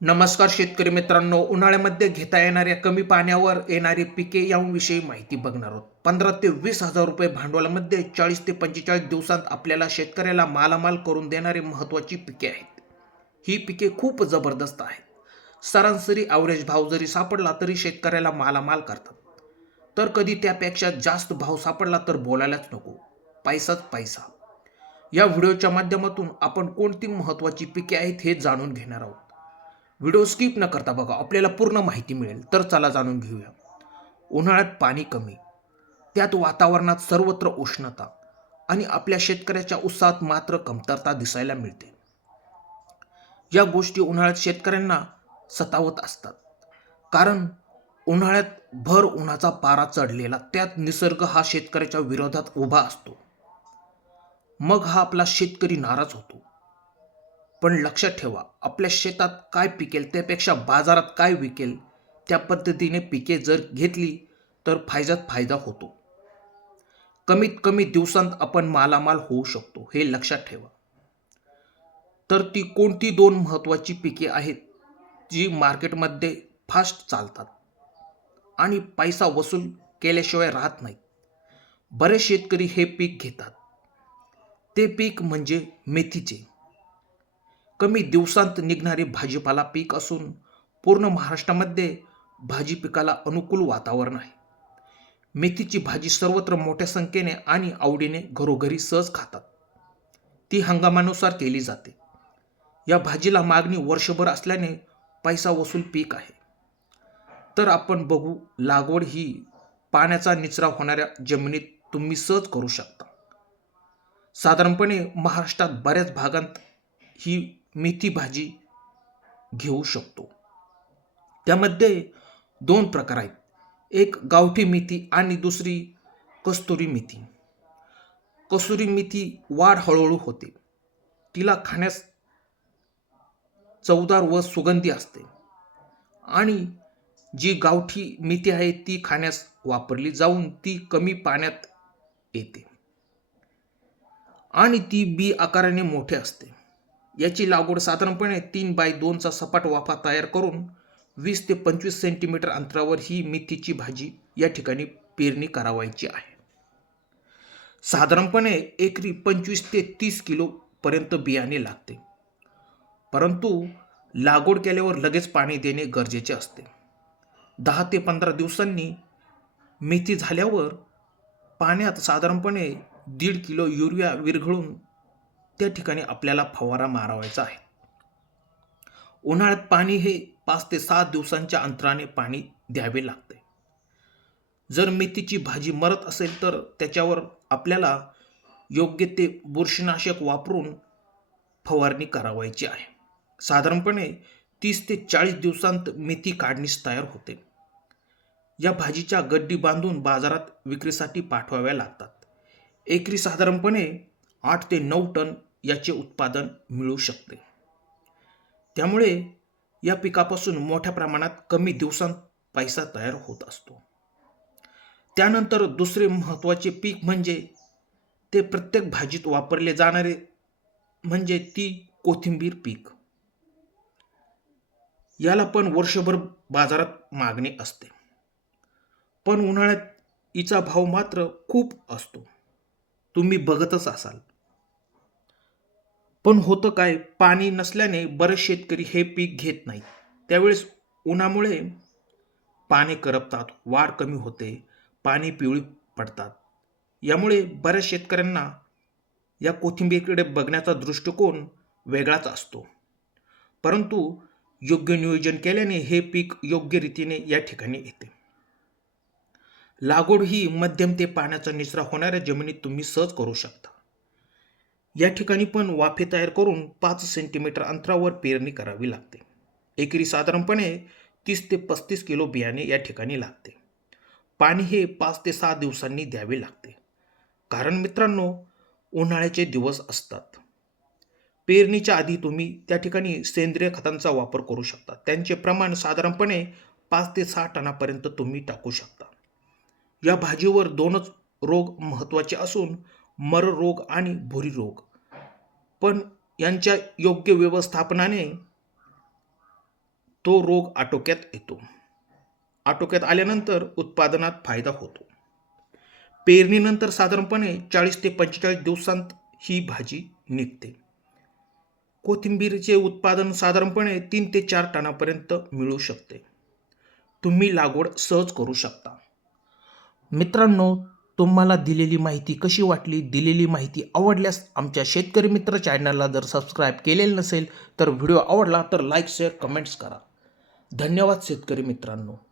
नमस्कार शेतकरी मित्रांनो, उन्हाळ्यामध्ये घेता येणाऱ्या कमी पाण्यावर येणारी पिके याविषयी माहिती बघणार आहोत. 15 ते 20,000 रुपये भांडवलामध्ये 40 ते 45 दिवसांत आपल्याला शेतकऱ्याला मालामाल करून देणारी महत्त्वाची पिके आहेत. ही पिके खूप जबरदस्त आहेत. सरासरी ॲव्हरेज भाव जरी सापडला तरी शेतकऱ्याला मालामाल करतात. तर कधी त्यापेक्षा जास्त भाव सापडला तर बोलायलाच नको. पैसाच पैसा. या व्हिडिओच्या माध्यमातून आपण कोणती महत्त्वाची पिके आहेत हे जाणून घेणार आहोत. व्हिडिओ स्किप न करता बघा, आपल्याला पूर्ण माहिती मिळेल. तर चला जाणून घेऊया. उन्हाळ्यात पाणी कमी, त्यात वातावरणात सर्वत्र उष्णता आणि आपल्या शेतकऱ्याच्या उत्साहात मात्र कमतरता दिसायला मिळते. या गोष्टी उन्हाळ्यात शेतकऱ्यांना सतावत असतात. कारण उन्हाळ्यात भर उन्हाचा पारा चढलेला, त्यात निसर्ग हा शेतकऱ्याच्या विरोधात उभा असतो. मग हा आपला शेतकरी नाराज होतो. पण लक्षात ठेवा, आपल्या शेतात काय पिकेल त्यापेक्षा बाजारात काय विकेल त्या पद्धतीने पिके जर घेतली तर फायद्यात फायदा होतो. कमीत कमी दिवसांत आपण मालामाल होऊ शकतो, हे लक्षात ठेवा. तर ती कोणती दोन महत्त्वाची पिके आहेत जी मार्केटमध्ये फास्ट चालतात आणि पैसा वसूल केल्याशिवाय राहत नाहीत? बरेच शेतकरी हे पीक घेतात. ते पीक म्हणजे मेथीचे. कमी दिवसांत निघणारे भाजीपाला पीक असून पूर्ण महाराष्ट्रामध्ये भाजी पिकाला अनुकूल वातावरण आहे. मेथीची भाजी सर्वत्र मोठ्या संख्येने आणि आवडीने घरोघरी सहज खातात. ती हंगामानुसार केली जाते. या भाजीला मागणी वर्षभर असल्याने पैसा वसूल पीक आहे. तर आपण बघू, लागवड ही पाण्याचा निचरा होणाऱ्या जमिनीत तुम्ही सहज करू शकता. साधारणपणे महाराष्ट्रात बऱ्याच भागांत ही मेथी भाजी घेऊ शकतो. त्यामध्ये दोन प्रकार आहेत. एक गावठी मेथी आणि दुसरी कस्तुरी मेथी. कसुरी मेथी वाढ हळूहळू होते. तिला खाण्यास चवदार व सुगंधी असते आणि जी गावठी मेथी आहे ती खाण्यास वापरली जाऊन ती कमी पाण्यात येते आणि ती बी आकाराने मोठे असते. याची लागवड साधारणपणे 3x2चा सपाट वाफा तयार करून 20 ते 25 सेंटीमीटर अंतरावर ही मेथीची भाजी या ठिकाणी पेरणी करावायची आहे. साधारणपणे एकरी 25 ते 30 किलो पर्यंत बियाणे लागते. परंतु लागवड केल्यावर लगेच पाणी देणे गरजेचे असते. 10 ते 15 दिवसांनी मेथी झाल्यावर पाण्यात साधारणपणे 1.5 किलो युरिया विरघळून त्या ठिकाणी आपल्याला फवारा मारावायचा आहे. उन्हाळ्यात पाणी हे 5 ते 7 दिवसांच्या अंतराने पाणी द्यावे लागते. जर मेथीची भाजी मरत असेल तर त्याच्यावर आपल्याला योग्य ते बुरशीनाशक वापरून फवारणी करावायची आहे. साधारणपणे 30 ते 40 दिवसांत मेथी काढणीस तयार होते. या भाजीच्या गड्डी बांधून बाजारात विक्रीसाठी पाठवाव्या लागतात. एकरी साधारणपणे 8 ते 9 टन याचे उत्पादन मिळू शकते. त्यामुळे या पिकापासून मोठ्या प्रमाणात कमी दिवसांत पैसा तयार होत असतो. त्यानंतर दुसरे महत्त्वाचे पीक म्हणजे ते प्रत्येक भाजीत वापरले जाणारे म्हणजे ती कोथिंबीर पीक. याला पण वर्षभर बाजारात मागणी असते. पण उन्हाळ्यात हिचा भाव मात्र खूप असतो. तुम्ही बघतच असाल. पण होतं काय, पाणी नसल्याने बरेच शेतकरी हे पीक घेत नाहीत. त्यावेळेस उन्हामुळे पाने करपतात, वाढ कमी होते, पाने पिवळी पडतात. यामुळे बऱ्याच शेतकऱ्यांना या कोथिंबीरीकडे बघण्याचा दृष्टिकोन वेगळाच असतो. परंतु योग्य नियोजन केल्याने हे पीक योग्य रीतीने या ठिकाणी येते. लागवड ही मध्यम ते पाण्याचा निचरा होणाऱ्या जमिनीत तुम्ही सहज करू शकता. या ठिकाणी पण वाफे तयार करून 5 सेंटीमीटर अंतरावर पेरणी करावी लागते. एकरी साधारणपणे 30 ते 35 किलो बियाणे या ठिकाणी लागते. पाणी हे 5 ते 6 दिवसांनी द्यावे लागते. कारण मित्रांनो, उन्हाळ्याचे दिवस असतात. पेरणीच्या आधी तुम्ही त्या ठिकाणी सेंद्रिय खतांचा वापर करू शकता. त्यांचे प्रमाण साधारणपणे 5 ते 6 टनापर्यंत तुम्ही टाकू शकता. या भाजीवर दोनच रोग महत्त्वाचे असून मर रोग आणि भुरी रोग. पण यांच्या योग्य व्यवस्थापनाने तो रोग आटोक्यात येतो. आटोक्यात आल्यानंतर उत्पादनात फायदा होतो. पेरणीनंतर साधारणपणे 40 ते 45 दिवसांत ही भाजी निघते. कोथिंबीरचे उत्पादन साधारणपणे 3 ते 4 टनापर्यंत मिळू शकते. तुम्ही लागवड सहज करू शकता. मित्रांनो, तुम्हाला दिलेली माहिती कशी वाटली? दिलेली माहिती आवडल्यास आमच्या शेतकरी मित्र चॅनलला जर सबस्क्राईब केलेलं नसेल तर व्हिडिओ आवडला तर लाईक, शेअर, कमेंट्स करा. धन्यवाद शेतकरी मित्रांनो.